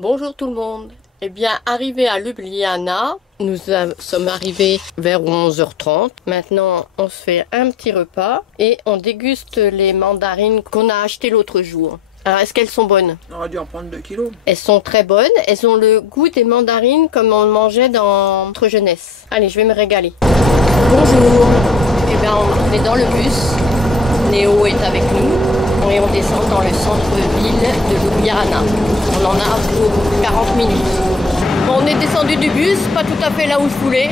Bonjour tout le monde. Eh bien, arrivé à Ljubljana, nous sommes arrivés vers 11h30. Maintenant, on se fait un petit repas et on déguste les mandarines qu'on a achetées l'autre jour. Alors, est-ce qu'elles sont bonnes? On aurait dû en prendre 2 kilos. Elles sont très bonnes. Elles ont le goût des mandarines comme on le mangeait dans notre jeunesse. Allez, je vais me régaler. Bonjour. Eh bien, on est dans le bus. Néo est avec nous. Et on descend dans le centre-ville de Ljubljana. On en a pour 40 minutes. Bon, on est descendu du bus, pas tout à fait là où je voulais,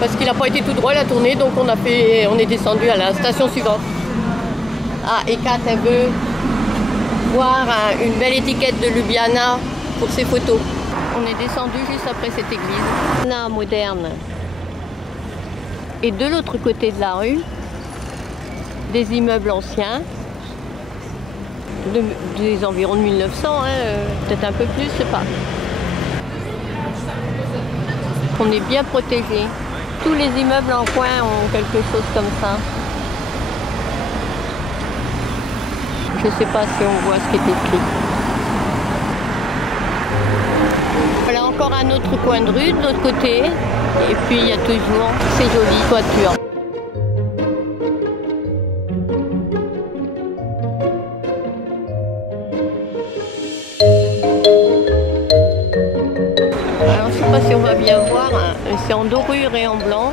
parce qu'il n'a pas été tout droit la tournée, donc on est descendu à la station suivante. Ah, et Kat, elle veut voir une belle étiquette de Ljubljana pour ses photos. On est descendu juste après cette église. Là, moderne. Et de l'autre côté de la rue, des immeubles anciens. Des environs de 1900, hein, peut-être un peu plus, je sais pas. On est bien protégé. Tous les immeubles en coin ont quelque chose comme ça. Je sais pas si on voit ce qui est écrit. Voilà encore un autre coin de rue de l'autre côté. Et puis il y a toujours ces jolies toitures. Alors, je ne sais pas si on va bien voir, c'est en dorure et en blanc.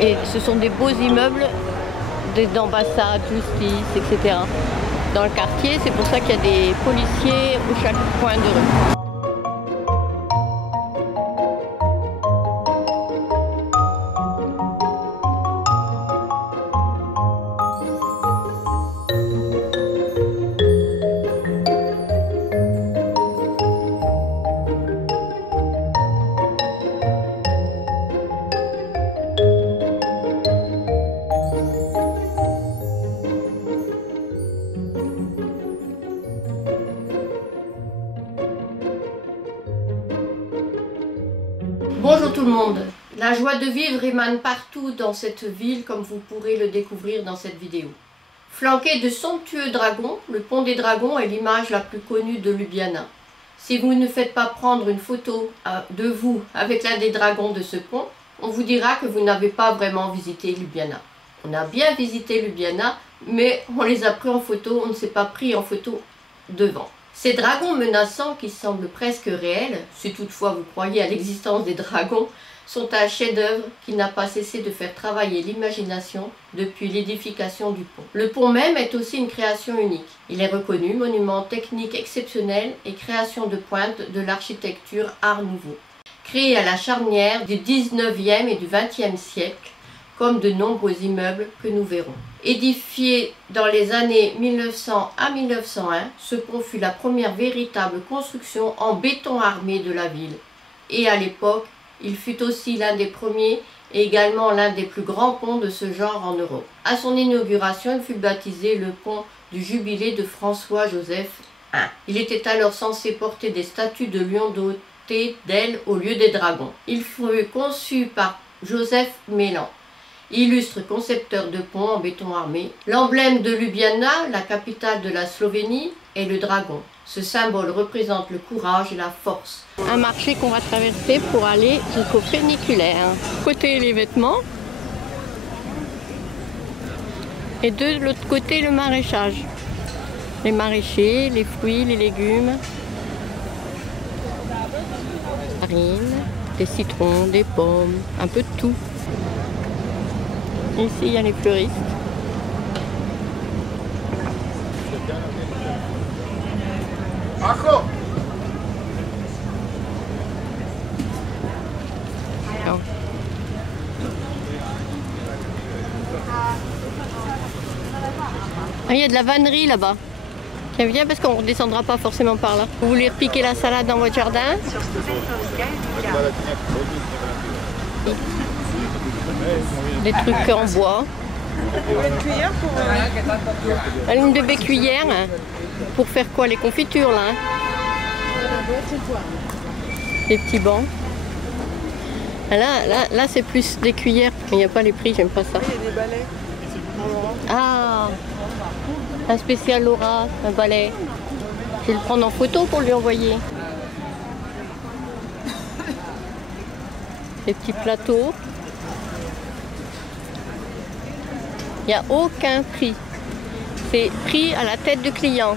Et ce sont des beaux immeubles d'ambassade, justice, etc. Dans le quartier, c'est pour ça qu'il y a des policiers au chaque coin de rue. Bonjour tout le monde. La joie de vivre émane partout dans cette ville comme vous pourrez le découvrir dans cette vidéo. Flanqué de somptueux dragons, le pont des dragons est l'image la plus connue de Ljubljana. Si vous ne faites pas prendre une photo de vous avec l'un des dragons de ce pont, on vous dira que vous n'avez pas vraiment visité Ljubljana. On a bien visité Ljubljana, mais on les a pris en photo, on ne s'est pas pris en photo devant. Ces dragons menaçants qui semblent presque réels, si toutefois vous croyez à l'existence des dragons, sont un chef-d'œuvre qui n'a pas cessé de faire travailler l'imagination depuis l'édification du pont. Le pont même est aussi une création unique. Il est reconnu monument technique exceptionnel et création de pointe de l'architecture Art Nouveau. Créé à la charnière du 19e et du 20e siècle, comme de nombreux immeubles que nous verrons. Édifié dans les années 1900 à 1901, ce pont fut la première véritable construction en béton armé de la ville. Et à l'époque, il fut aussi l'un des premiers et également l'un des plus grands ponts de ce genre en Europe. À son inauguration, il fut baptisé le pont du jubilé de François-Joseph I. Il était alors censé porter des statues de lions dotés d'ailes au lieu des dragons. Il fut conçu par Joseph Mélan, illustre concepteur de ponts en béton armé. L'emblème de Ljubljana, la capitale de la Slovénie, est le dragon. Ce symbole représente le courage et la force. Un marché qu'on va traverser pour aller jusqu'au funiculaire. Côté les vêtements et de l'autre côté le maraîchage. Les maraîchers, les fruits, les légumes, farine, des citrons, des pommes, un peu de tout. Ici, il y a les fleuristes. Ah, il y a de la vannerie là-bas. Tiens, viens parce qu'on ne redescendra pas forcément par là. Vous voulez repiquer la salade dans votre jardin? Des trucs en bois. Une cuillère pour... Une bébé cuillère. Pour faire quoi? Les confitures là, hein? Les petits bancs. Là c'est plus des cuillères. Mais il n'y a pas les prix, j'aime pas ça. Il y a des balais. Ah, un spécial Laura, un balai. vais le prendre en photo pour lui envoyer. Les petits plateaux. Il n'y a aucun prix. C'est prix à la tête du client.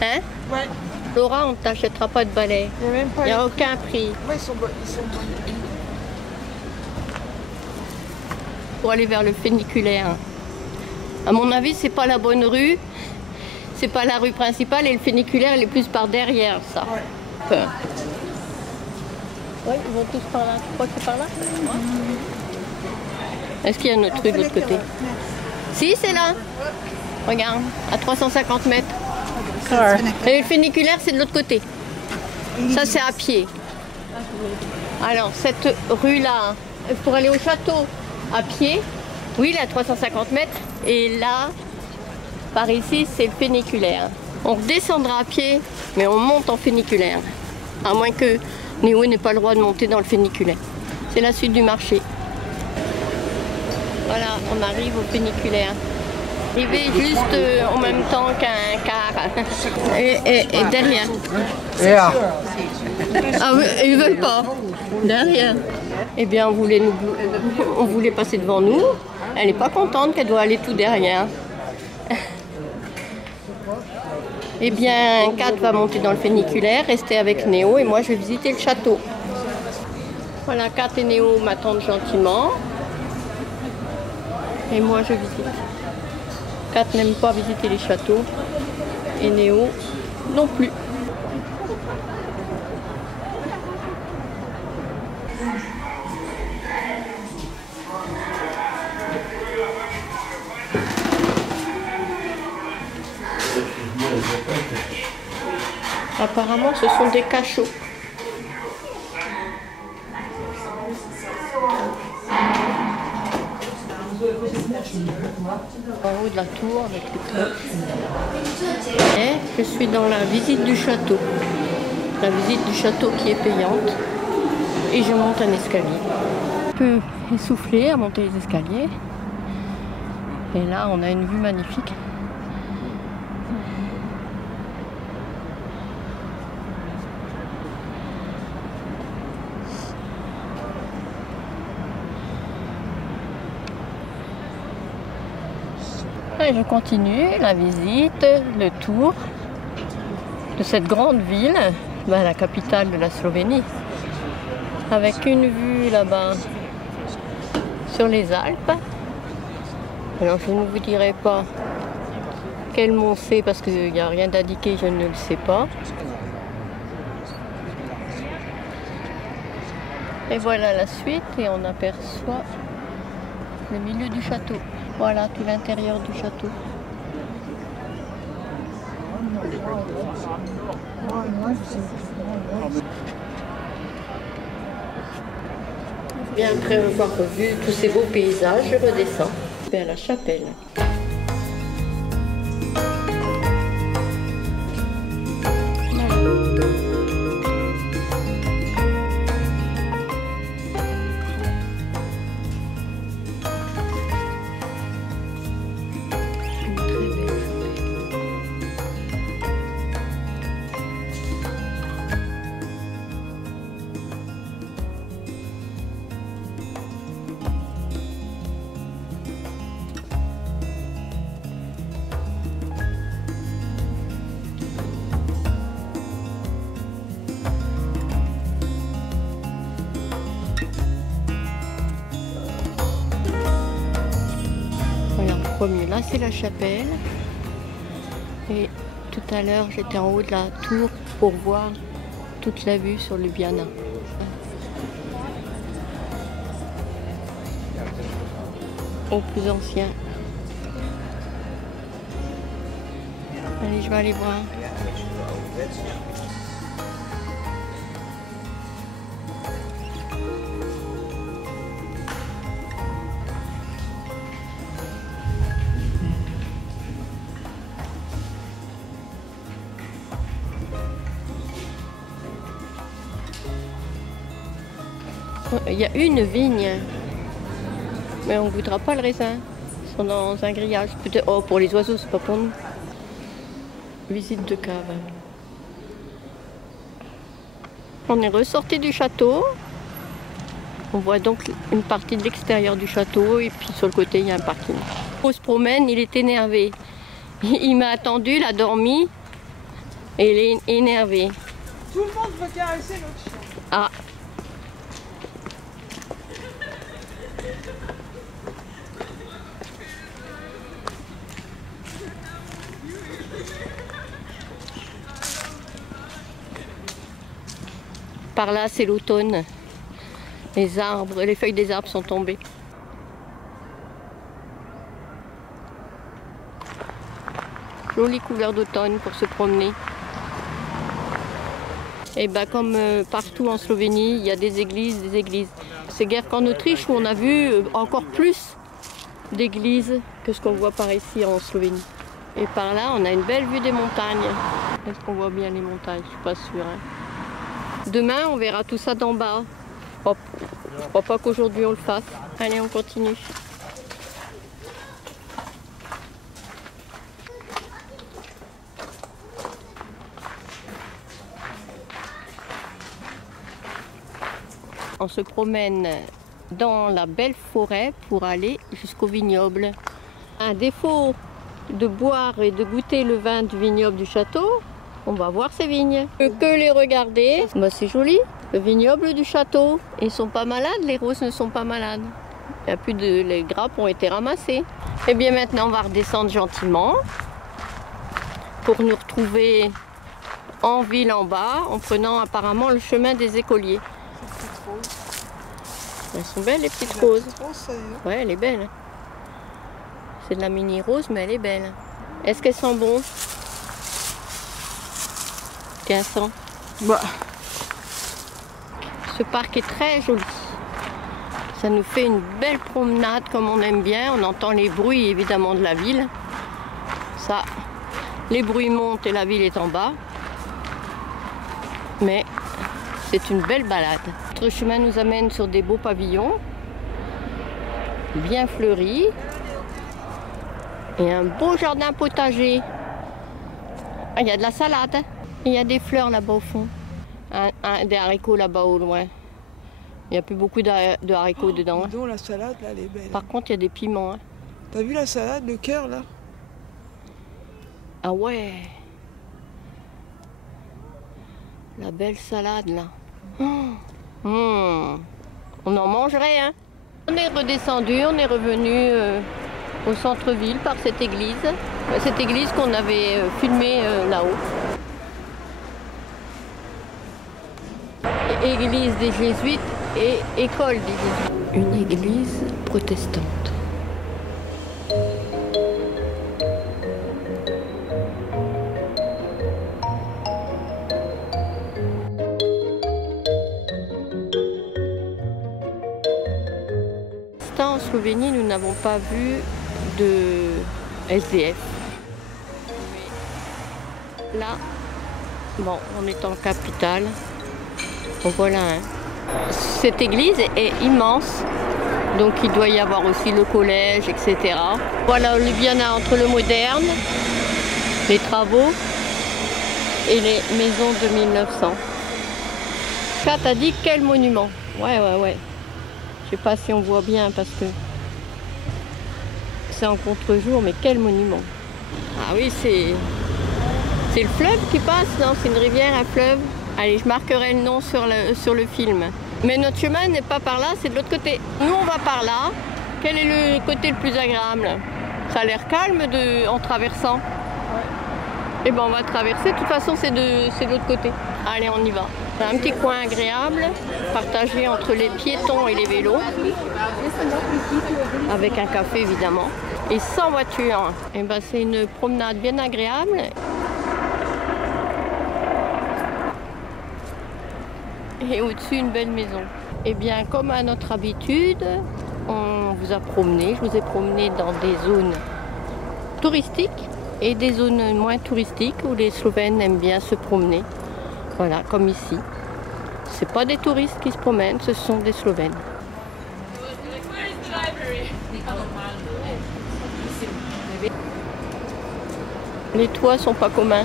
Hein? Ouais. Laura, on ne t'achètera pas de balai. Il n'y a aucun prix. Ouais, ils sont bons. Pour aller vers le funiculaire. À mon avis, c'est pas la bonne rue. C'est pas la rue principale et le funiculaire, il est plus par derrière, ça. Ouais. Enfin. Ouais, ils vont tous par là. Tu crois que c'est par là? Est-ce qu'il y a une autre rue de l'autre côté? Si, c'est là. Regarde, à 350 mètres. Et le funiculaire, c'est de l'autre côté. Ça, c'est à pied. Alors, cette rue-là, pour aller au château, à pied, oui, là, à 350 mètres. Et là, par ici, c'est le funiculaire. On redescendra à pied, mais on monte en funiculaire. À moins que Néo n'ait pas le droit de monter dans le funiculaire. C'est la suite du marché. Voilà, on arrive au funiculaire. Arrivé juste en même temps qu'un car. Et derrière. Ah oui, ils veulent pas. Derrière. Eh bien, on voulait passer devant nous. Elle n'est pas contente qu'elle doit aller tout derrière. Eh bien, Kat va monter dans le funiculaire, rester avec Néo et moi je vais visiter le château. Voilà, Kat et Néo m'attendent gentiment. Et moi je visite. Kat n'aime pas visiter les châteaux et Néo non plus. Apparemment, ce sont des cachots. En haut de la tour avec les cloches. Et je suis dans la visite du château. La visite du château qui est payante. Et je monte un escalier. Un peu essoufflé à monter les escaliers. Et là, on a une vue magnifique. Et je continue la visite, le tour de cette grande ville, la capitale de la Slovénie, avec une vue là-bas sur les Alpes. Alors je ne vous dirai pas quel mont c'est parce qu'il n'y a rien d'indiqué, je ne le sais pas. Et voilà la suite et on aperçoit le milieu du château. Voilà tout l'intérieur du château. Bien après avoir vu tous ces beaux paysages, je redescends vers la chapelle. Là c'est la chapelle et tout à l'heure j'étais en haut de la tour pour voir toute la vue sur Ljubljana. Au plus ancien. Allez, je vais aller voir. Il y a une vigne, mais on ne goûtera pas le raisin. Ils sont dans un grillage. Oh, pour les oiseaux, c'est pas pour nous. Visite de cave. On est ressorti du château. On voit donc une partie de l'extérieur du château et puis sur le côté il y a un parking. On se promène, il est énervé. Il m'a attendu, il a dormi et il est énervé. Tout le monde veut caresser notre chien. Ah. Par là, c'est l'automne. Les arbres, les feuilles des arbres sont tombées. Jolie couleur d'automne pour se promener. Et ben comme partout en Slovénie, il y a des églises, des églises. C'est guère qu'en Autriche où on a vu encore plus d'églises que ce qu'on voit par ici en Slovénie. Et par là, on a une belle vue des montagnes. Est-ce qu'on voit bien les montagnes? Je suis pas sûre. Hein. Demain, on verra tout ça d'en bas. Hop. Je crois pas qu'aujourd'hui on le fasse. Allez, on continue. On se promène dans la belle forêt pour aller jusqu'au vignoble. Un défaut de boire et de goûter le vin du vignoble du château, on va voir ces vignes. Que les regarder, bah, c'est joli. Le vignoble du château, ils sont pas malades, les roses ne sont pas malades. Il y a plus de, les grappes ont été ramassées. Et bien maintenant on va redescendre gentiment pour nous retrouver en ville en bas en prenant apparemment le chemin des écoliers. Elles sont belles les petites roses. Ouais, elle est belle. C'est de la mini rose mais elle est belle. Est-ce qu'elles sont bonnes? Qu'elles sont? Bah. Ce parc est très joli. Ça nous fait une belle promenade comme on aime bien. On entend les bruits évidemment de la ville. Ça, les bruits montent et la ville est en bas. Mais c'est une belle balade. Notre chemin nous amène sur des beaux pavillons, bien fleuris. Et un beau jardin potager. Ah, il y a de la salade. Hein. Il y a des fleurs là-bas au fond. Des haricots là-bas au loin. Il n'y a plus beaucoup de haricots dedans. Dis donc, la salade là, elle est belle. Par contre, il y a des piments. Hein. T'as vu la salade, le cœur là? Ah ouais. La belle salade là. On en mangerait. Hein. On est redescendu, on est revenu au centre-ville par cette église. Cette église qu'on avait filmée là-haut. Église des Jésuites et école des Jésuites. Une église protestante. En Slovénie, nous n'avons pas vu de SDF. Là, bon, on est en capitale. Voilà, hein. Cette église est immense, donc il doit y avoir aussi le collège, etc. Voilà Ljubljana entre le moderne, les travaux et les maisons de 1900. Kat a dit quel monument? Ouais. Je sais pas si on voit bien parce que c'est en contre-jour, mais quel monument! Ah oui, c'est le fleuve qui passe, non? C'est une rivière, un fleuve. Allez, je marquerai le nom sur le film. Mais notre chemin n'est pas par là, c'est de l'autre côté. Nous, on va par là. Quel est le côté le plus agréable? Ça a l'air calme en traversant. Ouais. Et ben on va traverser. De toute façon, c'est de l'autre côté. Allez, on y va. C'est un petit coin agréable, partagé entre les piétons et les vélos. Avec un café, évidemment. Et sans voiture. Et ben c'est une promenade bien agréable. Et au-dessus, une belle maison. Et bien, comme à notre habitude, on vous a promené. Je vous ai promené dans des zones touristiques et des zones moins touristiques où les Slovènes aiment bien se promener. Voilà, comme ici. Ce pas des touristes qui se promènent, ce sont des Slovènes. Les toits sont pas communs.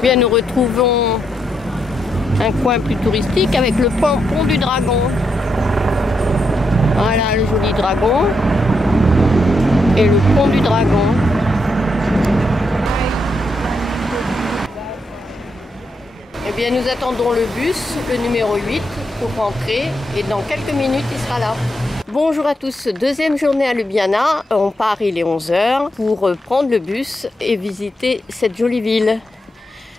Bien, nous retrouvons un coin plus touristique avec le pont du Dragon. Voilà le joli dragon et le pont du Dragon. Eh bien, nous attendons le bus, le numéro 8, pour rentrer et dans quelques minutes, il sera là. Bonjour à tous, deuxième journée à Ljubljana. On part, il est 11 h, pour prendre le bus et visiter cette jolie ville.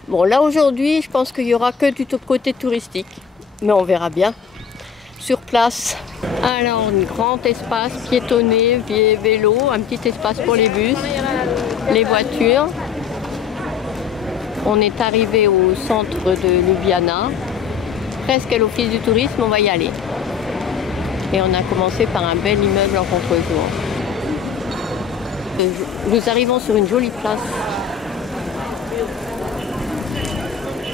Bon, là aujourd'hui, je pense qu'il n'y aura que du côté touristique, mais on verra bien sur place. Alors, un grand espace piétonné, vélo, un petit espace pour les bus, les voitures. On est arrivé au centre de Ljubljana, presque à l'office du tourisme, on va y aller. Et on a commencé par un bel immeuble en contre-jour. Nous arrivons sur une jolie place.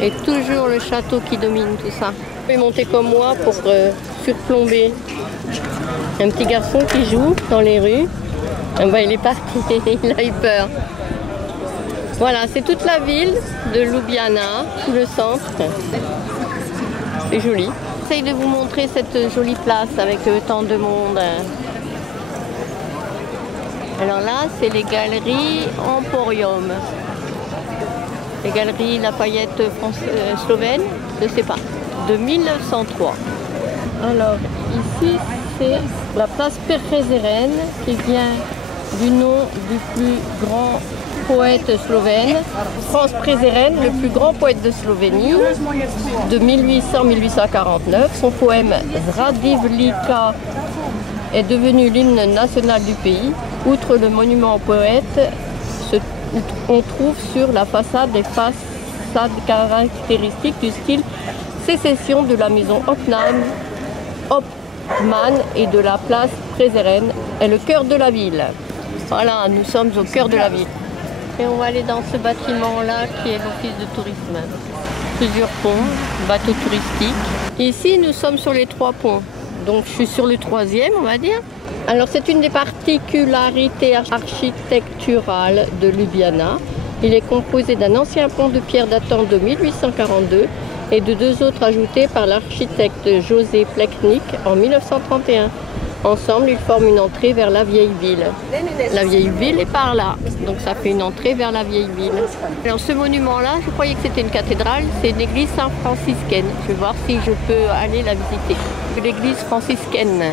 Et toujours le château qui domine tout ça. Vous pouvez monter comme moi pour surplomber. Un petit garçon qui joue dans les rues. Ah bah, il est parti, il a eu peur. Voilà, c'est toute la ville de Ljubljana, tout le centre. C'est joli. J'essaye de vous montrer cette jolie place avec tant de monde. Alors là, c'est les galeries Emporium. Les galeries Lafayette slovène, je ne sais pas, de 1903. Alors ici, c'est la place Prešeren qui vient du nom du plus grand poète slovène, Franz Prešeren, le plus grand poète de Slovénie, de 1800-1849. Son poème Zradivlika est devenu l'hymne national du pays. Outre le monument au poète, on trouve sur la façade des façades caractéristiques du style sécession de la maison Hopman et de la place Prešeren est le cœur de la ville. Voilà, nous sommes au cœur de la ville. Et on va aller dans ce bâtiment-là qui est l'office de tourisme. Plusieurs ponts, bateaux touristiques. Ici, nous sommes sur les 3 ponts. Donc je suis sur le 3e, on va dire. Alors c'est une des particularités architecturales de Ljubljana. Il est composé d'un ancien pont de pierre datant de 1842 et de 2 autres ajoutés par l'architecte José Plečnik en 1931. Ensemble, ils forment une entrée vers la vieille ville. La vieille ville est par là, donc ça fait une entrée vers la vieille ville. Alors ce monument-là, je croyais que c'était une cathédrale, c'est une église saint-franciscaine. Je vais voir si je peux aller la visiter. L'église franciscaine.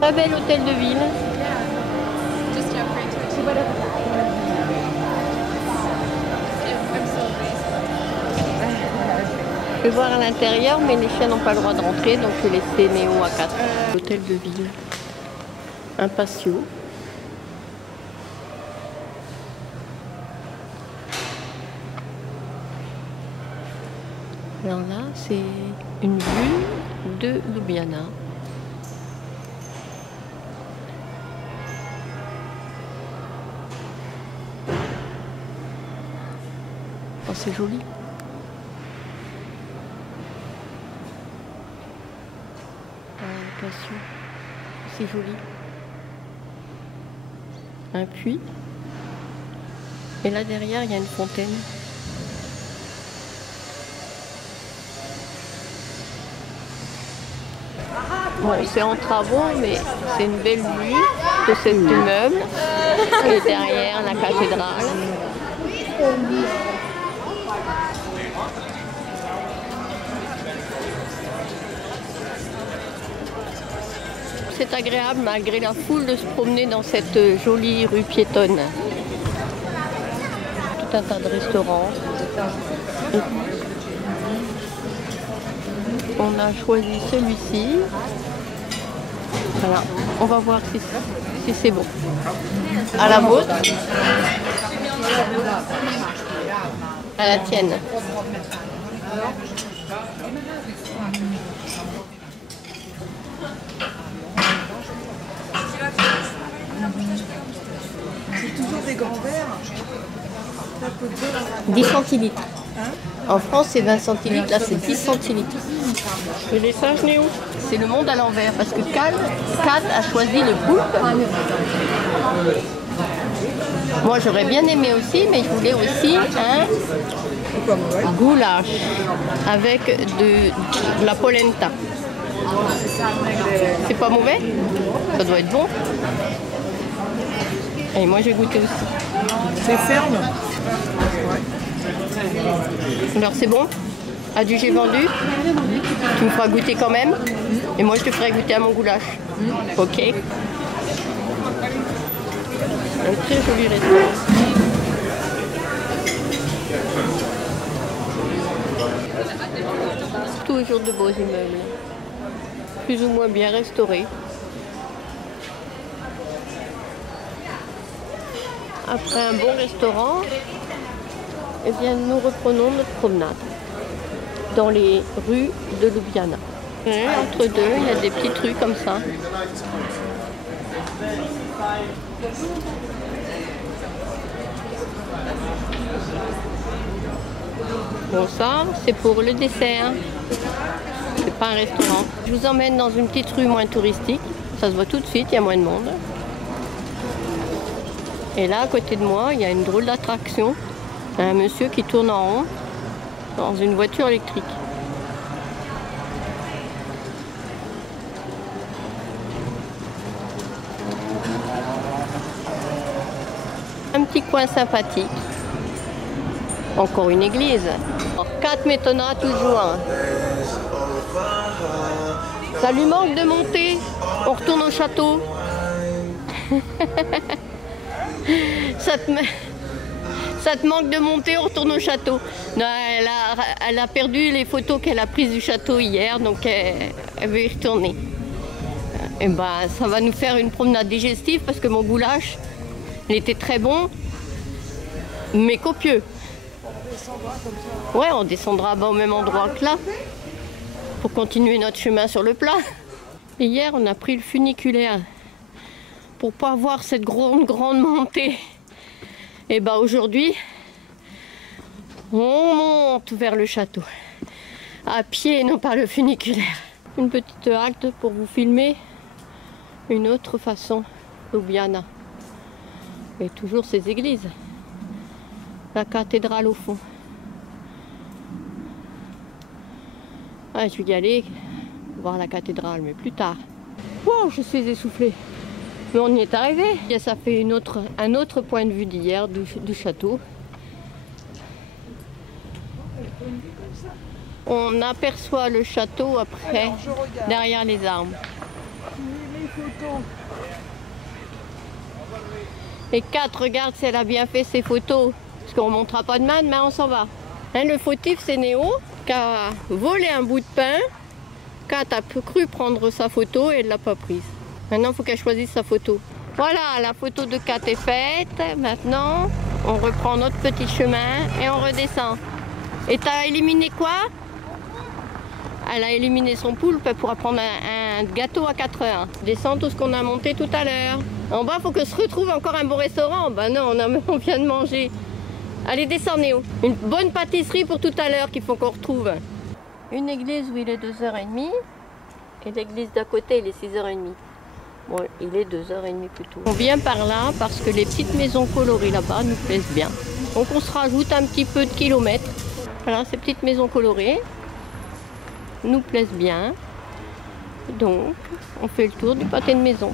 Très bel hôtel de ville. Je vais voir à l'intérieur, mais les chiens n'ont pas le droit de rentrer, donc je vais laisser Néo à 4. Hôtel de ville. Un patio. Alors là, c'est une vue de Ljubljana. Oh, c'est joli. C'est joli. Un puits. Et là derrière, il y a une fontaine. Bon, c'est en travaux, mais c'est une belle vue de cet immeuble. Et derrière, la cathédrale. C'est agréable, malgré la foule, de se promener dans cette jolie rue piétonne. Tout un tas de restaurants. On a choisi celui-ci. Voilà, on va voir si c'est bon. À la vôtre. À la tienne. C'est toujours des grands verres. 10 centilitres. En France, c'est 20 centilitres, là, c'est 10 centilitres. Et les singes néo, c'est le monde à l'envers, parce que Kat a choisi le poulpe. Moi, j'aurais bien aimé aussi, mais je voulais aussi un goulash avec de la polenta. C'est pas mauvais? Ça doit être bon. Et moi, j'ai goûté aussi. C'est ferme. Alors c'est bon? Adjugé vendu? Tu me feras goûter quand même? Et moi je te ferai goûter à mon goulash. Ok. Un très joli restaurant. Toujours de beaux immeubles. Plus ou moins bien restaurés. Après un bon restaurant, eh bien, nous reprenons notre promenade dans les rues de Ljubljana. Et entre deux, il y a des petites rues comme ça. Bon, ça, c'est pour le dessert. C'est pas un restaurant. Je vous emmène dans une petite rue moins touristique. Ça se voit tout de suite, il y a moins de monde. Et là, à côté de moi, il y a une drôle d'attraction. Un monsieur qui tourne en rond dans une voiture électrique. Un petit coin sympathique. Encore une église. 4 m'étonnera toujours. Ça lui manque de monter. On retourne au château. Ça te manque de monter, on retourne au château. Non, elle a perdu les photos qu'elle a prises du château hier, donc elle veut y retourner. Et ben, ça va nous faire une promenade digestive parce que mon goulash, il était très bon, mais copieux. On descendra comme ça. Ouais, on descendra au même endroit que là, pour continuer notre chemin sur le plat. Et hier, on a pris le funiculaire pour pas voir cette grande montée. Et bah aujourd'hui, on monte vers le château, à pied, non pas le funiculaire. Une petite halte pour vous filmer une autre façon, Ljubljana. Et toujours ces églises. La cathédrale au fond. Ah, je vais y aller voir la cathédrale, mais plus tard. Wow, je suis essoufflée. Mais on y est arrivé. Et ça fait un autre point de vue d'hier du château. On aperçoit le château après, alors, derrière les arbres. Les photos. Et Kat, regarde si elle a bien fait ses photos. Parce qu'on ne montrera pas demain, mais on s'en va. Hein, le fautif, c'est Néo, qui a volé un bout de pain. Kat a cru prendre sa photo et elle ne l'a pas prise. Maintenant, il faut qu'elle choisisse sa photo. Voilà, la photo de Kat est faite. Maintenant, on reprend notre petit chemin et on redescend. Et tu as éliminé quoi? Elle a éliminé son poulpe, elle pourra prendre un gâteau à 4 heures. Descend tout ce qu'on a monté tout à l'heure. En bas, il faut que se retrouve encore un bon restaurant. Ben non, on vient de manger. Allez, descends Néo. Une bonne pâtisserie pour tout à l'heure qu'il faut qu'on retrouve. Une église où il est 2h30 et l'église d'à côté, il est 6h30. Bon, il est 2h30 plutôt. On vient par là parce que les petites maisons colorées là-bas nous plaisent bien. Donc on se rajoute un petit peu de kilomètres. Voilà, ces petites maisons colorées nous plaisent bien. Donc, on fait le tour du pâté de maison.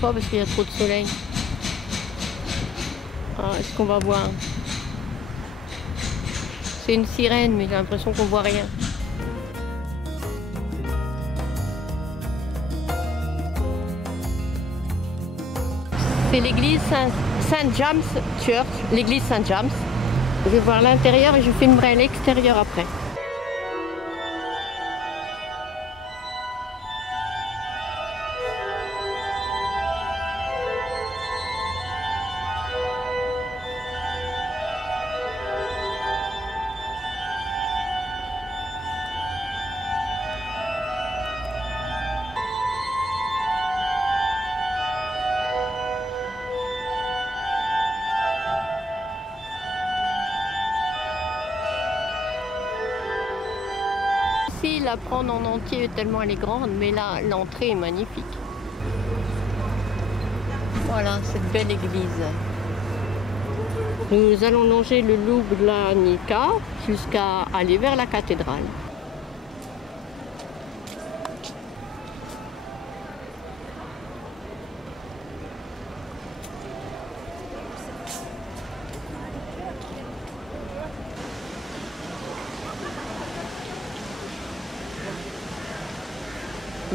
Pas parce qu'il y a trop de soleil. Ah, est-ce qu'on va voir? C'est une sirène, mais j'ai l'impression qu'on voit rien. C'est l'église Saint James Church, l'église Saint James. Je vais voir l'intérieur et je filmerai l'extérieur après. La prendre en entier tellement elle est grande, mais là l'entrée est magnifique. Voilà cette belle église. Nous allons longer le Ljubljanica jusqu'à aller vers la cathédrale.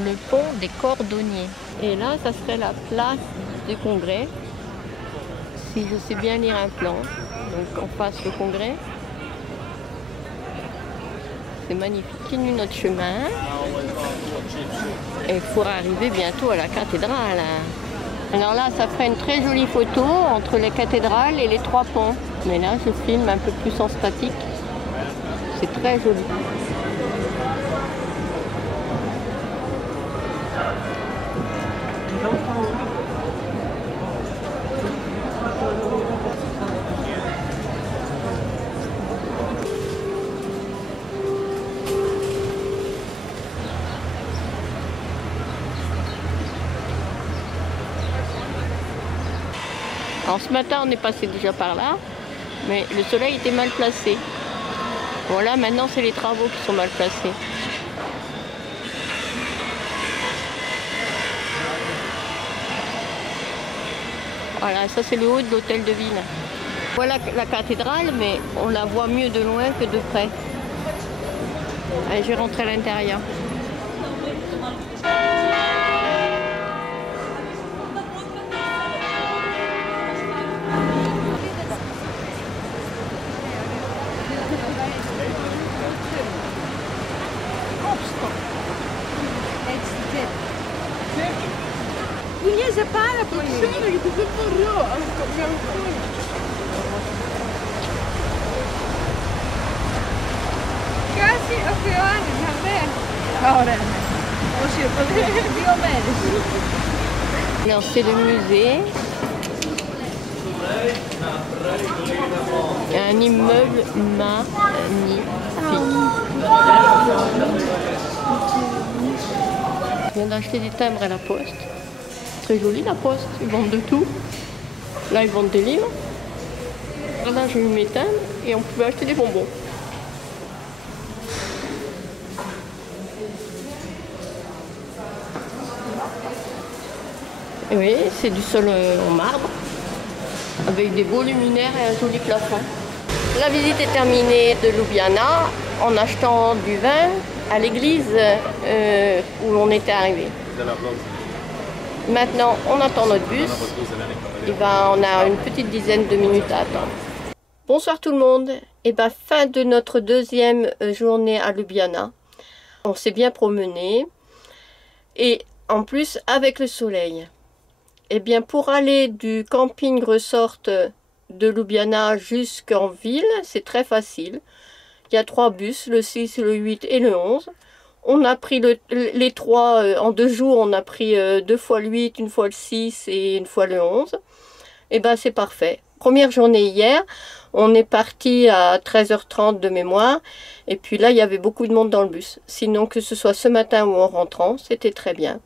Le pont des Cordonniers. Et là, ça serait la place du Congrès, si je sais bien lire un plan. Donc en face le Congrès. C'est magnifique. Continue notre chemin. Et il faudra arriver bientôt à la cathédrale. Alors là, ça ferait une très jolie photo entre les cathédrales et les trois ponts. Mais là, je filme un peu plus en statique. C'est très joli. Alors ce matin on est passé déjà par là, mais le soleil était mal placé. Voilà, maintenant c'est les travaux qui sont mal placés. Voilà, ça c'est le haut de l'hôtel de ville. Voilà la cathédrale, mais on la voit mieux de loin que de près. Allez, je vais rentrer à l'intérieur. Pugliese para poi. Quasi a Fiorani, vabbè. Ora. Alors c'est le musée. Un immeuble magnifique. Je viens d'acheter des timbres à la poste. Très joli la poste, ils vendent de tout. Là ils vendent des livres. Là j'ai eu mes timbres et on pouvait acheter des bonbons. Et oui, c'est du sol en marbre, avec des beaux luminaires et un joli plafond. La visite est terminée de Ljubljana en achetant du vin à l'église où on était arrivé. Maintenant, on attend notre bus. Et ben, on a une petite dizaine de minutes à attendre. Bonsoir tout le monde. Et ben, fin de notre deuxième journée à Ljubljana. On s'est bien promené. Et en plus, avec le soleil. Eh bien, pour aller du camping Resort de Ljubljana jusqu'en ville, c'est très facile. Il y a 3 bus, le 6, le 8 et le 11. On a pris les 3 en 2 jours, on a pris 2 fois le 8, une fois le 6 et une fois le 11. Et ben c'est parfait. Première journée hier, on est parti à 13h30 de mémoire. Et puis là, il y avait beaucoup de monde dans le bus. Sinon, que ce soit ce matin ou en rentrant, c'était très bien.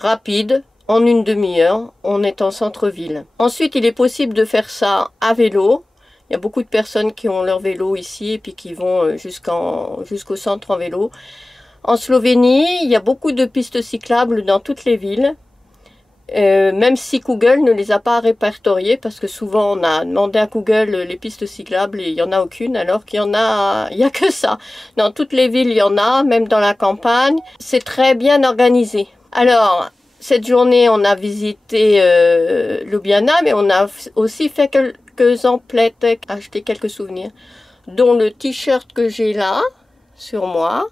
Rapide. en une demi-heure, on est en centre-ville. Ensuite, il est possible de faire ça à vélo. Il y a beaucoup de personnes qui ont leur vélo ici et puis qui vont jusqu'au centre en vélo. En Slovénie, il y a beaucoup de pistes cyclables dans toutes les villes. Même si Google ne les a pas répertoriées, parce que souvent on a demandé à Google les pistes cyclables et il n'y en a aucune, alors qu'il y en a, il n'y a que ça. Dans toutes les villes, il y en a, même dans la campagne. C'est très bien organisé. Alors, cette journée, on a visité Ljubljana, mais on a aussi fait quelques emplettes, acheté quelques souvenirs, dont le t-shirt que j'ai là, sur moi,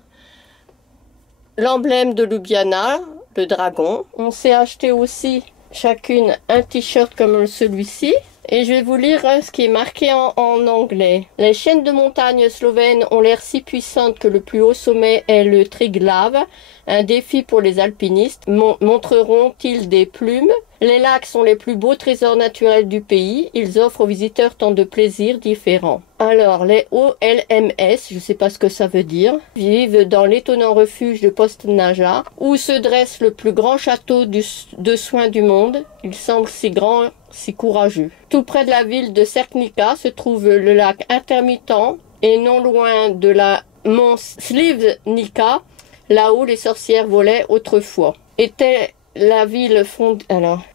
l'emblème de Ljubljana, le dragon. On s'est acheté aussi chacune un t-shirt comme celui-ci. Et je vais vous lire ce qui est marqué en anglais. Les chaînes de montagne slovènes ont l'air si puissantes que le plus haut sommet est le Triglav. Un défi pour les alpinistes. Montreront-ils des plumes? Les lacs sont les plus beaux trésors naturels du pays. Ils offrent aux visiteurs tant de plaisirs différents. Alors, les OLMS, je ne sais pas ce que ça veut dire, vivent dans l'étonnant refuge de Postnaja, où se dresse le plus grand château de soins du monde. Il semble si grand, si courageux. Tout près de la ville de Cerknica se trouve le lac intermittent et non loin de la mont Slivnica, là où les sorcières volaient autrefois.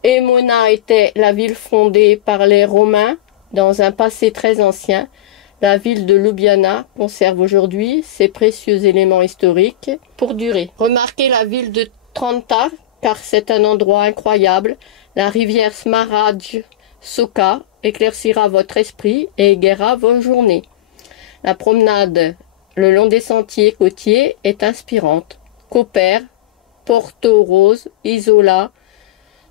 Emona était la ville fondée par les Romains dans un passé très ancien. La ville de Ljubljana conserve aujourd'hui ses précieux éléments historiques pour durer. Remarquez la ville de Tranta, car c'est un endroit incroyable. La rivière Smaraj Soka éclaircira votre esprit et égaiera vos journées. La promenade le long des sentiers côtiers est inspirante. Koper, Porto Rose, Isola,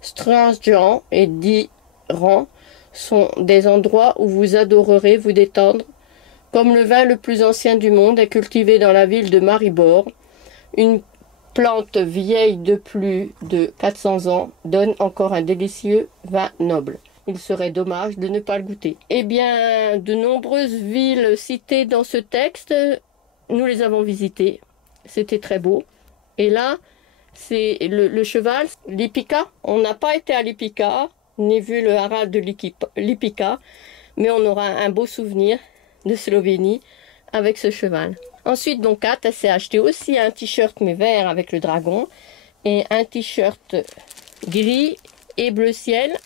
Stranjan et Diran sont des endroits où vous adorerez vous détendre. Comme le vin le plus ancien du monde est cultivé dans la ville de Maribor, une plante vieille de plus de 400 ans donne encore un délicieux vin noble. Il serait dommage de ne pas le goûter. Eh bien, de nombreuses villes citées dans ce texte, nous les avons visitées. C'était très beau. Et là, c'est le cheval, Lipika. On n'a pas été à Lipika, ni vu le haras de Lipika, mais on aura un beau souvenir de Slovénie avec ce cheval. Ensuite, donc, Kat, elle s'est acheté aussi un t-shirt mais vert avec le dragon et un t-shirt gris et bleu ciel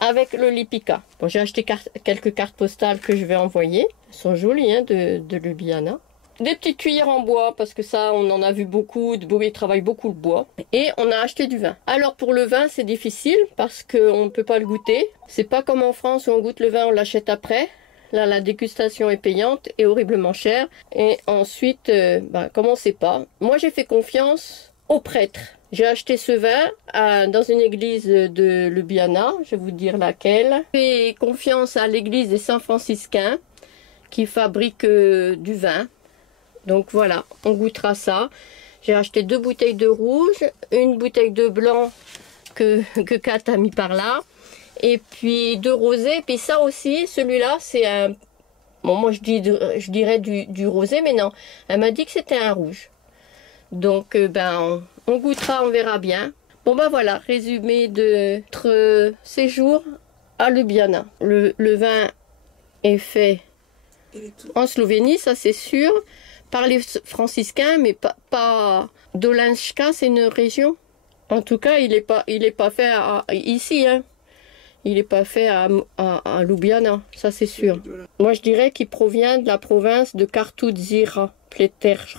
avec le Lipika. Bon, j'ai acheté quelques cartes postales que je vais envoyer. Elles sont jolies, hein, de Ljubljana. Des petites cuillères en bois, parce que ça, on en a vu beaucoup. Bobby travaille beaucoup le bois. Et on a acheté du vin. Alors, pour le vin, c'est difficile, parce qu'on ne peut pas le goûter. C'est pas comme en France où on goûte le vin, on l'achète après. Là, la dégustation est payante et horriblement chère. Et ensuite, comme on ne sait pas, moi, j'ai fait confiance au prêtre. J'ai acheté ce vin dans une église de Ljubljana, je vais vous dire laquelle. J'ai fait confiance à l'église des Saint-Franciscains qui fabrique du vin. Donc voilà, on goûtera ça. J'ai acheté 2 bouteilles de rouge, une bouteille de blanc que Kat a mis par là. Et puis 2 rosés. Puis ça aussi, celui-là, c'est un... Bon, moi je dirais du rosé, mais non. Elle m'a dit que c'était un rouge. Donc, on goûtera, on verra bien. Bon, voilà, résumé de notre séjour à Ljubljana. Le vin est fait en Slovénie, ça c'est sûr, par les franciscains, mais pas Dolinska, c'est une région. En tout cas, il est pas fait ici, hein. Il n'est pas fait à Ljubljana, ça c'est sûr. Moi, je dirais qu'il provient de la province de Kardžira, Pleterje.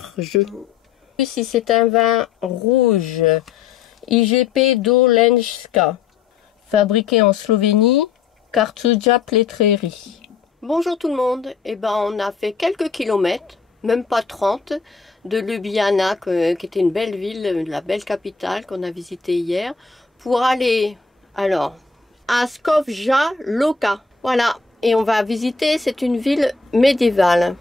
Ici, c'est un vin rouge, IGP Dolenjska, fabriqué en Slovénie, Kardžuja Pletreri. Bonjour tout le monde, on a fait quelques kilomètres, même pas 30, de Ljubljana, qui était une belle ville, la belle capitale qu'on a visitée hier, pour aller, à Škofja Loka. Voilà, et on va visiter, c'est une ville médiévale.